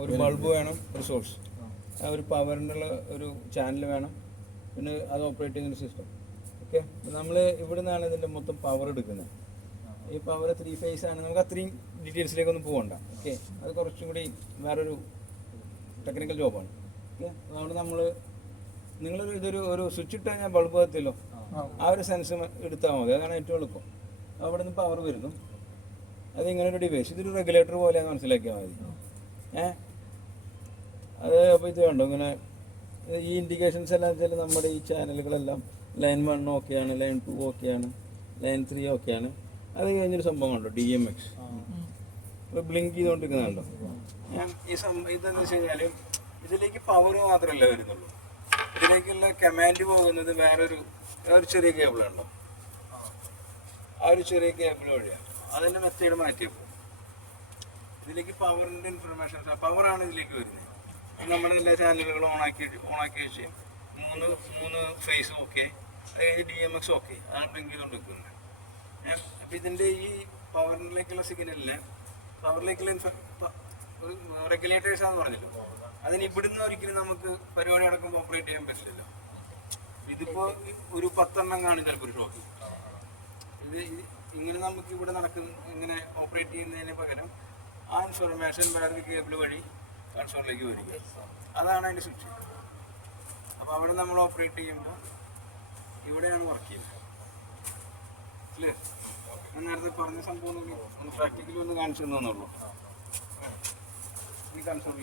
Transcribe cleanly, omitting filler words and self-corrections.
ഒരു ബൾബ് വേണം, ഒരു സോഴ്സ്, ഒരു പവറിനുള്ള ഒരു ചാനൽ വേണം, പിന്നെ അത് ഓപ്പറേറ്റ് ചെയ്യുന്ന സിസ്റ്റം. ഓക്കെ, നമ്മൾ ഇവിടെ നിന്നാണ് ഇതിൻ്റെ മൊത്തം പവർ എടുക്കുന്നത്. ഈ പവർ 3 ഫേസ് ആണ്. നമുക്ക് അത്രയും ഡീറ്റെയിൽസിലേക്കൊന്നും പോകണ്ട. ഓക്കെ, അത് കുറച്ചും കൂടി വേറൊരു ടെക്നിക്കൽ ജോബാണ്. ഓക്കെ, അതുകൊണ്ട് നിങ്ങളൊരു ഒരു സ്വിച്ച് ഇട്ട് കഴിഞ്ഞാൽ ബൾബ് കത്തില്ലോ, ആ ഒരു സെൻസ് എടുത്താൽ മതി. അതാണ് ഏറ്റവും എളുപ്പം. അവിടെ നിന്ന് പവർ വരുന്നു. അത് ഇങ്ങനെ ഒരു ഡിവൈസ്, ഇതൊരു റെഗുലേറ്റർ പോലെയാണ് മനസ്സിലാക്കിയാൽ മതി. അത് അപ്പോൾ ഇത് കണ്ടോ, ഇങ്ങനെ ഈ ഇൻഡിക്കേഷൻസ് എല്ലാം വെച്ചാൽ നമ്മുടെ ഈ ചാനലുകളെല്ലാം ലൈൻ 1 ഓക്കെയാണ്, ലൈൻ 2 ഓക്കെയാണ്, ലൈൻ 3 ഓക്കെയാണ്. അത് കഴിഞ്ഞൊരു സംഭവം കണ്ടോ, DMX ബ്ലിങ്ക് ചെയ്തുകൊണ്ടിരിക്കുന്നുണ്ടോ. ഈ ഇതെന്ന് വെച്ച് കഴിഞ്ഞാൽ ഇതിലേക്ക് പവർ മാത്രമല്ല വരുന്നുള്ളൂ, ഇതിലേക്കുള്ള കമാൻഡ് പോകുന്നത് വേറൊരു ചെറിയ കേബിളുണ്ടോ, ആ ഒരു ചെറിയ കേബിൾ വഴിയാണ്. അതിൻ്റെ മെത്തേഡ് മാറ്റിയപ്പോൾ ഇതിലേക്ക് പവറിൻ്റെ ഇൻഫർമേഷൻ, പവറാണ് ഇതിലേക്ക് വരുന്നത്. നമ്മുടെ എല്ലാ ചാനലുകളും ഓണാക്കി വെച്ച് മൂന്ന് ഫേസ് ഓക്കെ, അത് കഴിഞ്ഞ് DMX ഓക്കെ, അതാണ് ബ്ലിങ്ക് ചെയ്തുകൊണ്ടിരിക്കുന്നത്. അപ്പം ഇതിൻ്റെ ഈ പവറിലേക്കുള്ള സിഗ്നലിന് പവറിലേക്കുള്ള ഒരു റെഗുലേറ്റേഴ്സാന്ന് പറഞ്ഞല്ലോ, അതിന് ഇവിടുന്ന് ഒരിക്കലും നമുക്ക് പരിപാടി അടക്കുമ്പോൾ ഓപ്പറേറ്റ് ചെയ്യാൻ പറ്റില്ലല്ലോ. ഇതിപ്പോൾ ഒരു 10 എണ്ണം കാണും ചിലപ്പോൾ ഒരു ഷോക്ക്. ഇത് ഇങ്ങനെ നമുക്ക് ഇവിടെ ഇങ്ങനെ ഓപ്പറേറ്റ് ചെയ്യുന്നതിന് പകരം ആ ഇൻഫർമേഷൻ വേറൊരു കേബിൾ വഴി കൺസോളിലേക്ക് വരിക. അതാണ് അതിൻ്റെ സ്വിച്ച്. അപ്പോൾ അവിടെ നമ്മൾ ഓപ്പറേറ്റ് ചെയ്യുമ്പോൾ ഇവിടെയാണ് വർക്ക് ചെയ്യുന്നത്. ക്ലിയർ? ഞാൻ നേരത്തെ പറഞ്ഞ സംഭവം ഒന്ന് പ്രാക്ടിക്കലി ഒന്ന് കാണിച്ചു തന്നുള്ളൂ. ഈ കൺസോൾ